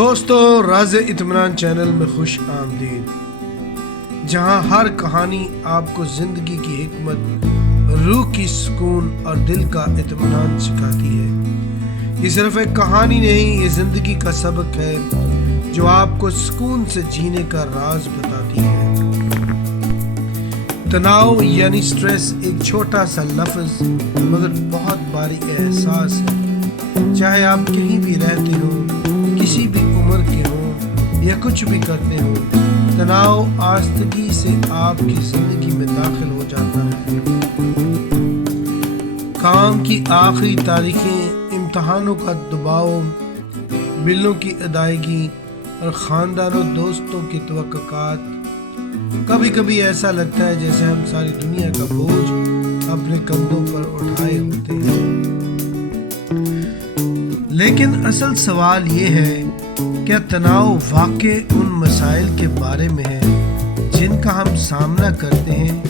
دوستوں، راز اطمینان چینل میں خوش آمدید، جہاں ہر کہانی آپ کو زندگی کی حکمت، روح کی سکون اور دل کا اطمینان سکھاتی ہے۔ یہ صرف ایک کہانی نہیں، یہ زندگی کا سبق ہے جو آپ کو سکون سے جینے کا راز بتاتی ہے۔ تناؤ یعنی سٹریس ایک چھوٹا سا لفظ مگر بہت بھاری احساس ہے۔ چاہے آپ کہیں بھی رہتے ہوں، کسی بھی عمر کے ہوں یا کچھ بھی کرتے ہوں، تناؤ آہستگی سے آپ کی زندگی میں داخل ہو جاتا ہے۔ کام کی آخری تاریخیں، امتحانوں کا دباؤ، بلوں کی ادائیگی اور خاندان و دوستوں کی توقعات، کبھی کبھی ایسا لگتا ہے جیسے ہم ساری دنیا کا بوجھ اپنے کندھوں پر اٹھائے ہوتے ہیں۔ لیکن اصل سوال یہ ہے، کیا تناؤ واقع ان مسائل کے بارے میں ہے جن کا ہم سامنا کرتے ہیں،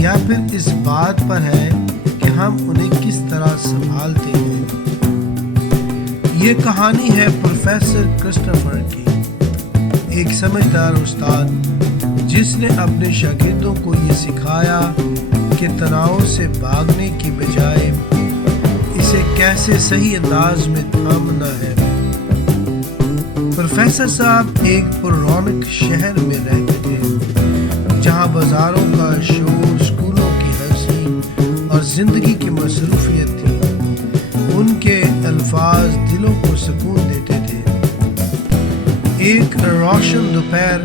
یا پھر اس بات پر ہے کہ ہم انہیں کس طرح سنبھالتے ہیں؟ یہ کہانی ہے پروفیسر کرسٹوفر کی، ایک سمجھدار استاد جس نے اپنے شاگردوں کو یہ سکھایا کہ تناؤ سے بھاگنے کی بجائے اسے کیسے صحیح انداز میں تھامنا ہے۔ پروفیسر صاحب ایک پر رونق شہر میں رہتے تھے، جہاں بازاروں کا شور، اسکولوں کی ہنسی اور زندگی کی مصروفیت تھی۔ ان کے الفاظ دلوں کو سکون دیتے تھے۔ ایک روشن دوپہر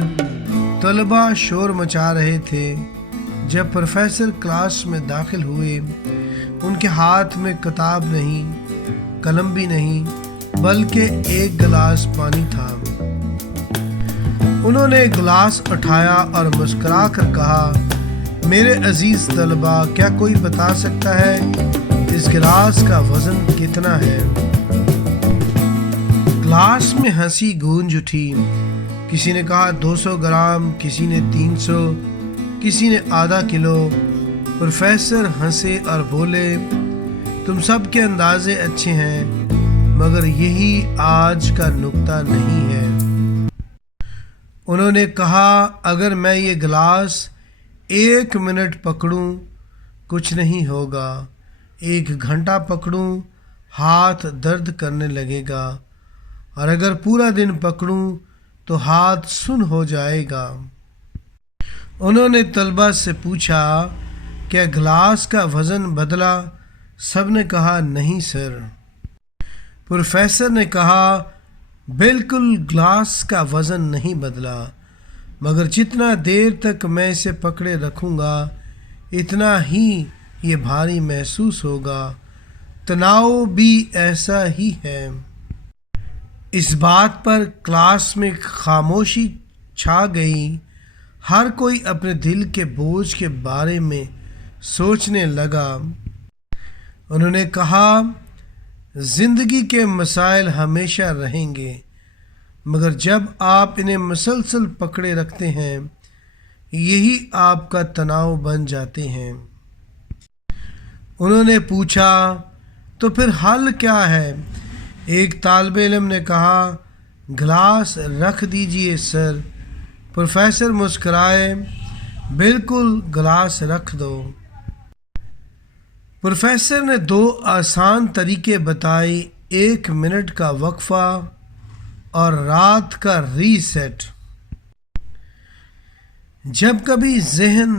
طلباء شور مچا رہے تھے۔ جب پروفیسر کلاس میں داخل ہوئے، ان کے ہاتھ میں کتاب نہیں، قلم بھی نہیں، بلکہ ایک گلاس پانی تھا۔ انہوں نے گلاس اٹھایا اور مسکرا کر کہا، میرے عزیز طلباء، کیا کوئی بتا سکتا ہے اس گلاس کا وزن کتنا ہے؟ کلاس میں ہنسی گونج اٹھی۔ کسی نے کہا 200 گرام، کسی نے 300، کسی نے آدھا کلو۔ پروفیسر ہنسے اور بولے، تم سب کے اندازے اچھے ہیں، مگر یہی آج کا نکتہ نہیں ہے۔ انہوں نے کہا، اگر میں یہ گلاس 1 منٹ پکڑوں کچھ نہیں ہوگا، 1 گھنٹہ پکڑوں ہاتھ درد کرنے لگے گا، اور اگر پورا دن پکڑوں تو ہاتھ سن ہو جائے گا۔ انہوں نے طلباء سے پوچھا، کیا گلاس کا وزن بدلا؟ سب نے کہا، نہیں سر۔ پروفیسر نے کہا، بالکل گلاس کا وزن نہیں بدلا، مگر جتنا دیر تک میں اسے پکڑے رکھوں گا اتنا ہی یہ بھاری محسوس ہوگا۔ تناؤ بھی ایسا ہی ہے۔ اس بات پر کلاس میں خاموشی چھا گئی۔ ہر کوئی اپنے دل کے بوجھ کے بارے میں سوچنے لگا۔ انہوں نے کہا، زندگی کے مسائل ہمیشہ رہیں گے، مگر جب آپ انہیں مسلسل پکڑے رکھتے ہیں، یہی آپ کا تناؤ بن جاتے ہیں۔ انہوں نے پوچھا، تو پھر حل کیا ہے؟ ایک طالب علم نے کہا، گلاس رکھ دیجئے سر۔ پروفیسر مسکرائے، بالکل گلاس رکھ دو۔ پروفیسر نے 2 آسان طریقے بتائے، 1 منٹ کا وقفہ اور رات کا ریسیٹ۔ جب کبھی ذہن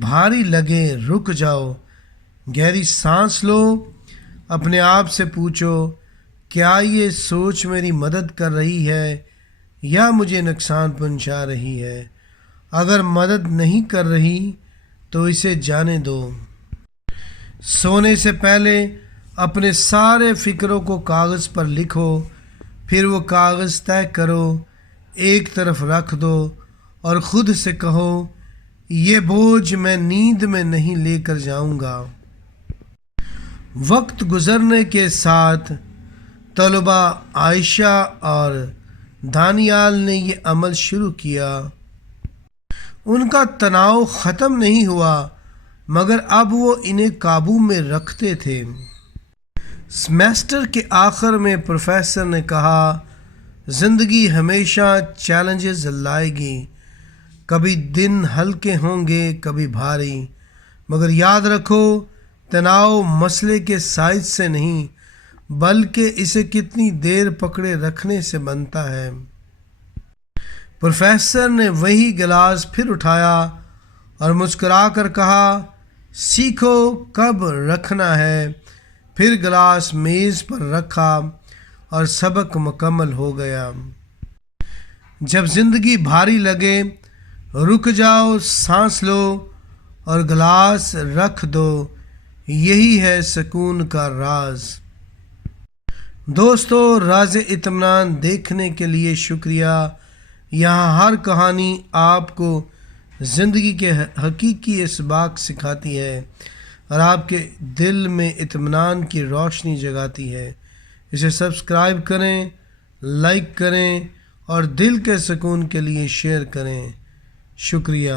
بھاری لگے، رک جاؤ، گہری سانس لو، اپنے آپ سے پوچھو، کیا یہ سوچ میری مدد کر رہی ہے یا مجھے نقصان پہنچا رہی ہے؟ اگر مدد نہیں کر رہی تو اسے جانے دو۔ سونے سے پہلے اپنے سارے فکروں کو کاغذ پر لکھو، پھر وہ کاغذ طے کرو، ایک طرف رکھ دو اور خود سے کہو، یہ بوجھ میں نیند میں نہیں لے کر جاؤں گا۔ وقت گزرنے کے ساتھ طلباء عائشہ اور دانیال نے یہ عمل شروع کیا۔ ان کا تناؤ ختم نہیں ہوا، مگر اب وہ انہیں قابو میں رکھتے تھے۔ سیمیسٹر کے آخر میں پروفیسر نے کہا، زندگی ہمیشہ چیلنجز لائے گی، کبھی دن ہلکے ہوں گے کبھی بھاری، مگر یاد رکھو تناؤ مسئلے کے سائز سے نہیں بلکہ اسے کتنی دیر پکڑے رکھنے سے بنتا ہے۔ پروفیسر نے وہی گلاس پھر اٹھایا اور مسکرا کر کہا، سیکھو کب رکھنا ہے۔ پھر گلاس میز پر رکھا اور سبق مکمل ہو گیا۔ جب زندگی بھاری لگے رک جاؤ، سانس لو اور گلاس رکھ دو، یہی ہے سکون کا راز۔ دوستو، راز اطمینان دیکھنے کے لیے شکریہ۔ یہاں ہر کہانی آپ کو زندگی کے حقیقی اسباق سکھاتی ہے اور آپ کے دل میں اطمینان کی روشنی جگاتی ہے۔ اسے سبسکرائب کریں، لائک کریں اور دل کے سکون کے لیے شیئر کریں۔ شکریہ۔